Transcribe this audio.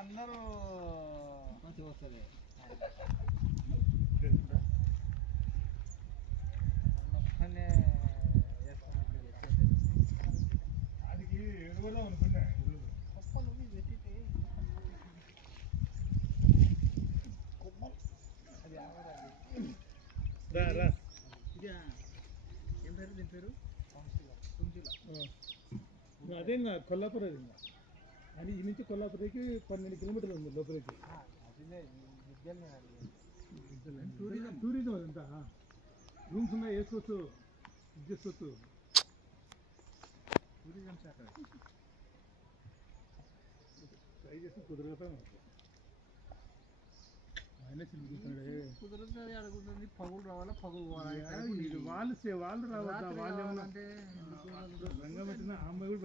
అందరూ మంచిగా వస్తుంది. అది ఎరువులో అనుకున్నా ఏం పేరు దీని పేరు? అదే కొల్లాపూర్ అది అని ఈ నుంచి కొల్లాపూర్కి 12 కిలోమీటర్లు ఉంది లోపలికి. టూరిజం అదంతా రూమ్స్ ఉన్నాయి, వేసుకోవచ్చు, ఇది చేసుకోవచ్చు. టూరిజం శాఖ ట్రై చేసి కుదరగా కుదురుతుంది అడుగుతుంది. పగులు రావాలా, పగులు వాళ్ళు రావద్దా? వాళ్ళు ఏమన్నా రంగం పెట్టిన అమ్మాయి కూడా